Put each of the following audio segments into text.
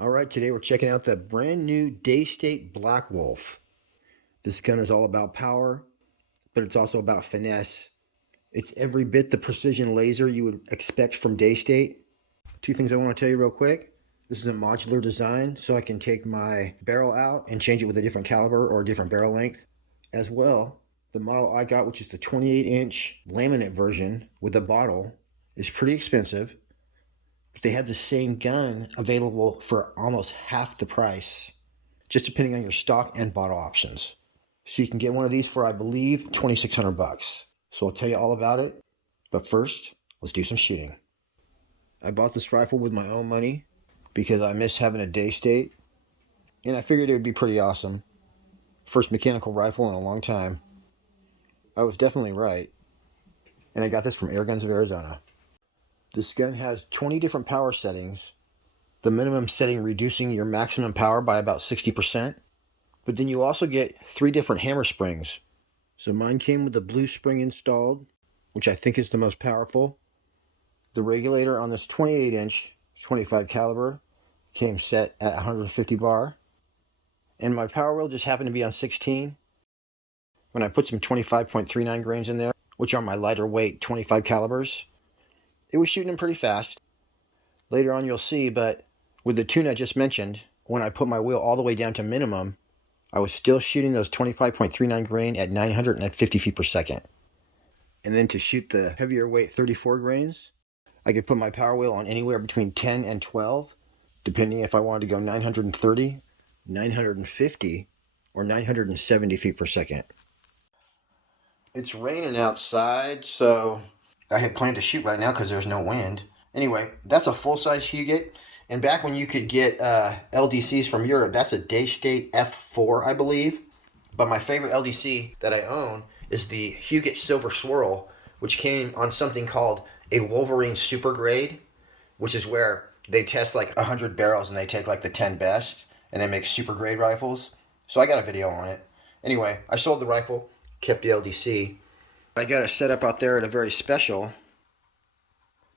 All right, today we're checking out the brand new Daystate Blackwolf. This gun is all about power, but it's also about finesse. It's every bit the precision laser you would expect from Daystate. Two things I want to tell you real quick. This is a modular design, so I can take my barrel out and change it with a different caliber or a different barrel length. As well, the model I got, which is the 28-inch laminate version with the bottle, is pretty expensive. But they had the same gun available for almost half the price, just depending on your stock and bottle options. So you can get one of these for, I believe, $2,600. So I'll tell you all about it. But first, let's do some shooting. I bought this rifle with my own money because I miss having a Daystate, and I figured it would be pretty awesome. First mechanical rifle in a long time. I was definitely right. And I got this from Airguns of Arizona. This gun has 20 different power settings, the minimum setting reducing your maximum power by about 60%. But then you also get 3 different hammer springs. So mine came with the blue spring installed, which I think is the most powerful. The regulator on this 28-inch 25 caliber came set at 150 bar. And my power wheel just happened to be on 16. When I put some 25.39 grains in there, which are my lighter weight 25 calibers, it was shooting them pretty fast. Later on you'll see, but with the tune I just mentioned, when I put my wheel all the way down to minimum, I was still shooting those 25.39 grain at 950 feet per second. And then to shoot the heavier weight 34 grains, I could put my power wheel on anywhere between 10 and 12, depending if I wanted to go 930, 950, or 970 feet per second. It's raining outside, so I had planned to shoot right now because there's no wind. Anyway, that's a full-size Huget. And back when you could get LDCs from Europe, that's a Daystate F4, I believe. But my favorite LDC that I own is the Huget Silver Swirl, which came on something called a Wolverine Super Grade, which is where they test like 100 barrels and they take like the 10 best and they make super grade rifles. So I got a video on it. Anyway, I sold the rifle, kept the LDC. I got it set up out there at a very special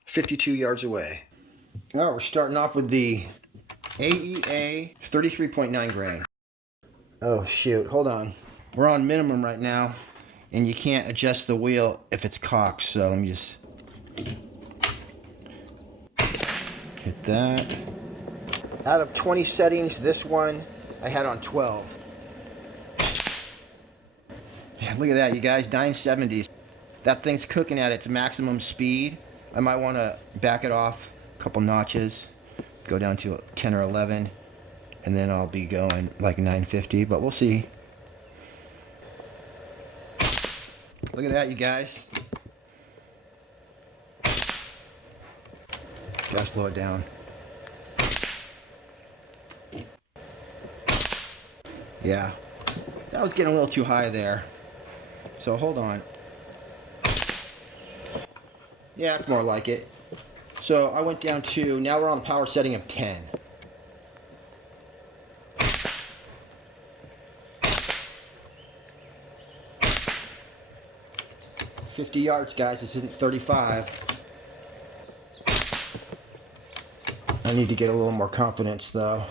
52 yards away. All right, we're starting off with the AEA 33.9 grain. Oh shoot, hold on. We're on minimum right now, and you can't adjust the wheel if it's cocked, so let me just hit that. Out of 20 settings, this one I had on 12. Yeah, look at that, you guys, 970s. That thing's cooking at its maximum speed. I might want to back it off a couple notches, go down to 10 or 11, and then I'll be going like 950, but we'll see. Look at that, you guys. Gotta slow it down. Yeah, that was getting a little too high there. So hold on. Yeah, it's more like it. So I went down to, now we're on power setting of 10. "50 yards, guys, this isn't 35. I need to get a little more confidence though.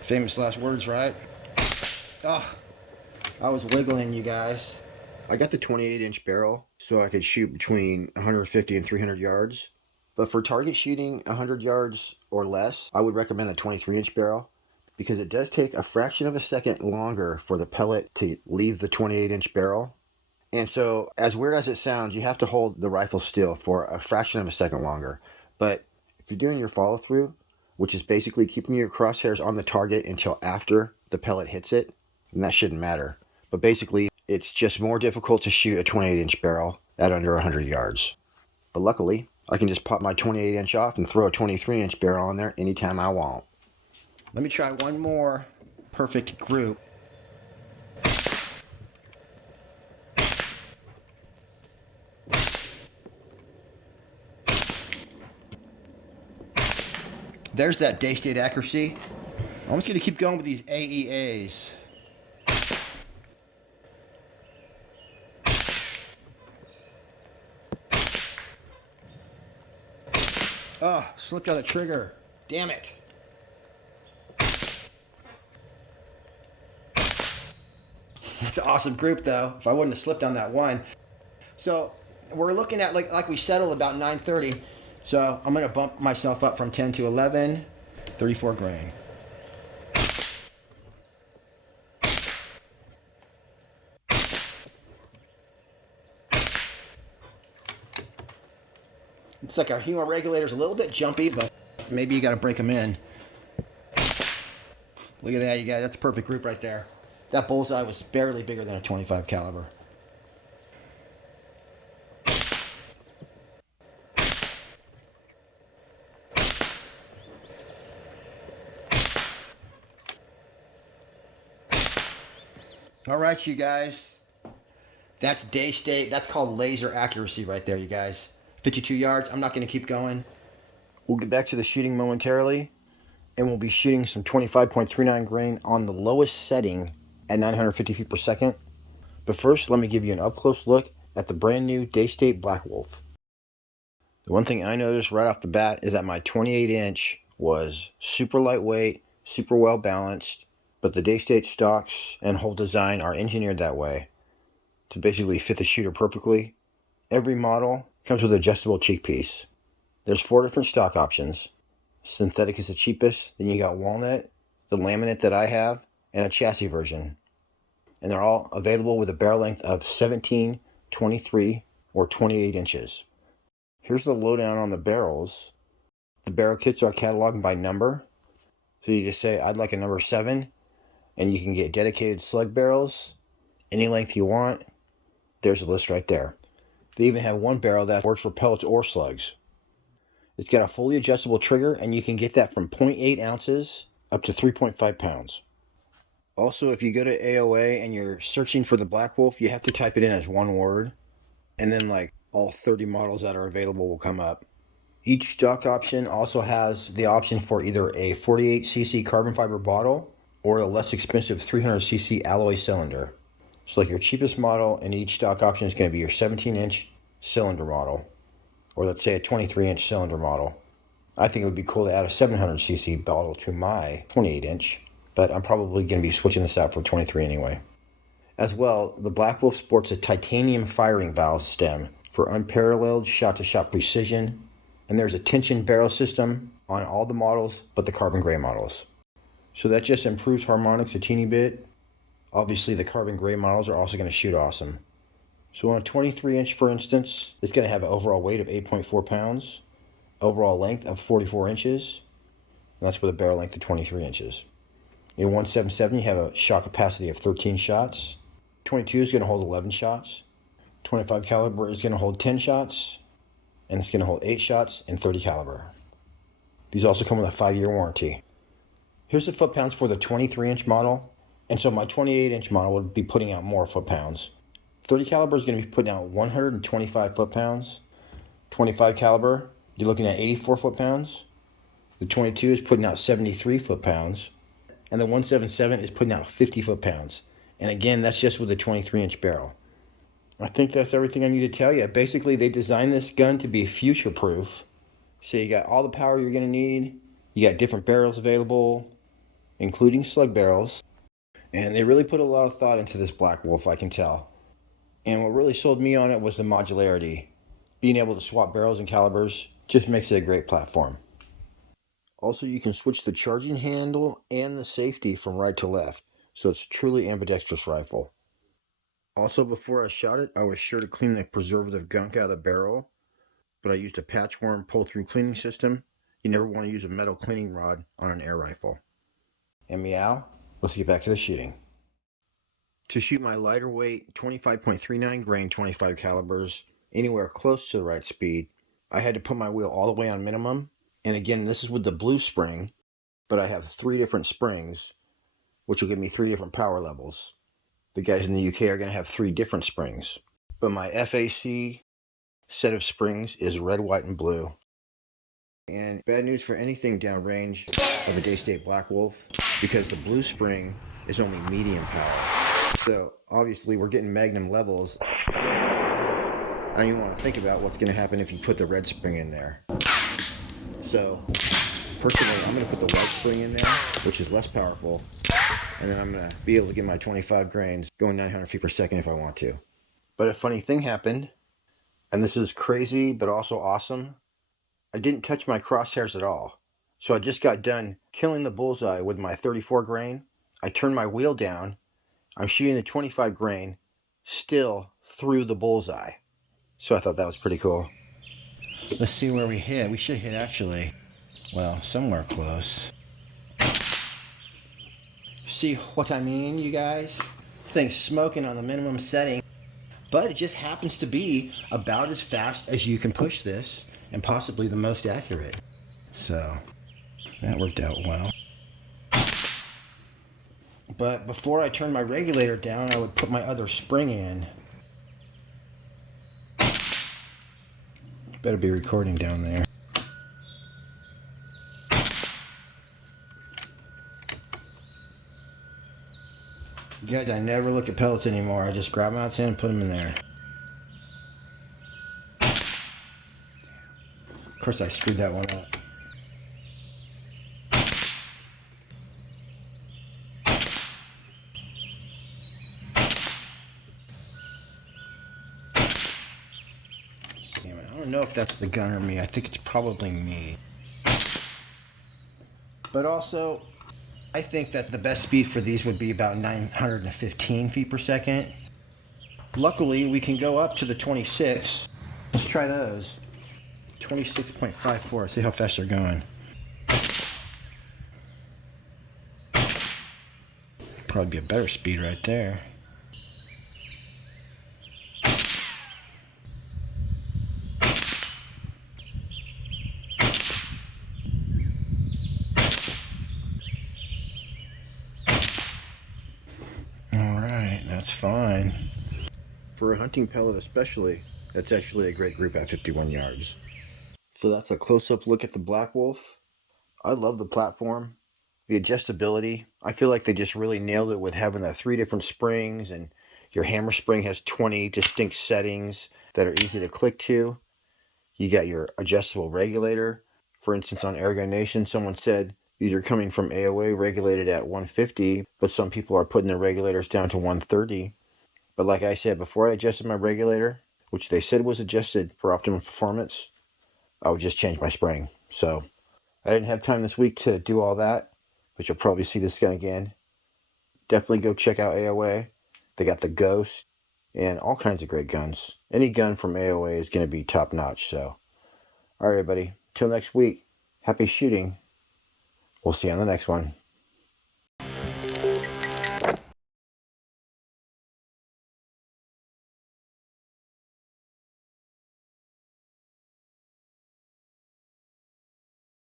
Famous last words, right? Oh, I was wiggling, you guys. I got the 28-inch barrel so I could shoot between 150 and 300 yards. But for target shooting 100 yards or less, I would recommend the 23-inch barrel because it does take a fraction of a second longer for the pellet to leave the 28-inch barrel. And so, as weird as it sounds, you have to hold the rifle still for a fraction of a second longer. But if you're doing your follow-through, which is basically keeping your crosshairs on the target until after the pellet hits it, then that shouldn't matter. But basically, it's just more difficult to shoot a 28-inch barrel at under 100 yards. But luckily, I can just pop my 28-inch off and throw a 23-inch barrel on there anytime I want. Let me try one more perfect group. There's that Daystate accuracy. I'm just going to keep going with these AEAs. Oh, slipped on the trigger. Damn it. It's an awesome group though. If I wouldn't have slipped on that one. So we're looking at like we settled about 930. So I'm gonna bump myself up from 10 to 11, 34 grain. It's like our humor regulator's a little bit jumpy, but maybe you gotta break them in. Look at that, you guys. That's a perfect group right there. That bullseye was barely bigger than a 25 caliber. All right, you guys. That's Daystate. That's called laser accuracy right there, you guys. 52 yards. I'm not going to keep going. We'll get back to the shooting momentarily, and we'll be shooting some 25.39 grain on the lowest setting at 950 feet per second. But first, let me give you an up-close look at the brand new Daystate Blackwolf. The one thing I noticed right off the bat is that my 28-inch was super lightweight, super well balanced, but the Daystate stocks and whole design are engineered that way to basically fit the shooter perfectly. Every model comes with an adjustable cheek piece. There's 4 different stock options. Synthetic is the cheapest, then you got walnut, the laminate that I have, and a chassis version. And they're all available with a barrel length of 17, 23, or 28 inches. Here's the lowdown on the barrels. The barrel kits are cataloged by number. So you just say, I'd like a number 7, and you can get dedicated slug barrels, any length you want. There's a list right there. They even have one barrel that works for pellets or slugs. It's got a fully adjustable trigger, and you can get that from 0.8 ounces up to 3.5 pounds. Also, if you go to AOA and you're searching for the Blackwolf, you have to type it in as one word, and then like all 30 models that are available will come up. Each stock option also has the option for either a 48cc carbon fiber bottle or a less expensive 300cc alloy cylinder. So like your cheapest model in each stock option is going to be your 17-inch cylinder model, or let's say a 23-inch cylinder model. I think it would be cool to add a 700cc bottle to my 28-inch, but I'm probably going to be switching this out for 23 anyway. As well, the Blackwolf sports a titanium firing valve stem for unparalleled shot-to-shot precision, and there's a tension barrel system on all the models but the carbon gray models. So that just improves harmonics a teeny bit. Obviously, the carbon gray models are also going to shoot awesome. So on a 23-inch, for instance, it's going to have an overall weight of 8.4 pounds, overall length of 44 inches, and that's with a barrel length of 23 inches. In 177, you have a shot capacity of 13 shots. 22 is going to hold 11 shots. 25 caliber is going to hold 10 shots, and it's going to hold 8 shots in 30 caliber. These also come with a 5-year warranty. Here's the foot-pounds for the 23-inch model. And so my 28-inch model would be putting out more foot-pounds. 30 caliber is going to be putting out 125 foot-pounds. 25 caliber, you're looking at 84 foot-pounds. The 22 is putting out 73 foot-pounds. And the 177 is putting out 50 foot-pounds. And again, that's just with a 23-inch barrel. I think that's everything I need to tell you. Basically, they designed this gun to be future-proof. So you got all the power you're going to need. You got different barrels available, including slug barrels. And they really put a lot of thought into this Blackwolf, I can tell. And what really sold me on it was the modularity. Being able to swap barrels and calibers just makes it a great platform. Also, you can switch the charging handle and the safety from right to left, so it's truly ambidextrous rifle. Also, before I shot it, I was sure to clean the preservative gunk out of the barrel, but I used a patchworm pull-through cleaning system. You never want to use a metal cleaning rod on an air rifle. And meow, let's get back to the shooting. To shoot my lighter weight 25.39 grain 25 calibers anywhere close to the right speed, I had to put my wheel all the way on minimum. And again, this is with the blue spring, but I have 3 different springs, which will give me 3 different power levels. The guys in the UK are going to have 3 different springs. But my FAC set of springs is red, white, and blue. And bad news for anything downrange of a Daystate Blackwolf, because the blue spring is only medium power. So obviously we're getting magnum levels. I don't even want to think about what's going to happen if you put the red spring in there. So personally, I'm going to put the white spring in there, which is less powerful, And then I'm going to be able to get my 25 grains going 900 feet per second if I want to. But a funny thing happened, and this is crazy but also awesome. I didn't touch my crosshairs at all. So I just got done killing the bullseye with my 34 grain. I turned my wheel down. I'm shooting the 25 grain still through the bullseye. So I thought that was pretty cool. Let's see where we hit. We should hit actually, well, somewhere close. See what I mean, you guys? Thing's smoking on the minimum setting, but it just happens to be about as fast as you can push this and possibly the most accurate. So that worked out well. But before I turn my regulator down, I would put my other spring in. Better be recording down there. Guys, I never look at pellets anymore. I just grab them out of the tin and put them in there. Of course, I screwed that one up. Damn it, I don't know if that's the gun or me. I think it's probably me. But also, I think that the best speed for these would be about 915 feet per second. Luckily, we can go up to the 26. Let's try those. 26.54. See how fast they're going. Probably be a better speed right there. Alright, that's fine. For a hunting pellet especially, that's actually a great group at 51 yards. So that's a close-up look at the Blackwolf. I love the platform. The adjustability. I feel like they just really nailed it with having the 3 different springs, and your hammer spring has 20 distinct settings that are easy to click to. You got your adjustable regulator. For instance, on Airgun Nation, someone said these are coming from AOA regulated at 150, but some people are putting their regulators down to 130. But like I said, before I adjusted my regulator, which they said was adjusted for optimum performance, I would just change my spring. So I didn't have time this week to do all that, but you'll probably see this gun again. Definitely go check out AOA. They got the Ghost and all kinds of great guns. Any gun from AOA is going to be top notch. So, all right, everybody. Till next week, happy shooting. We'll see you on the next one.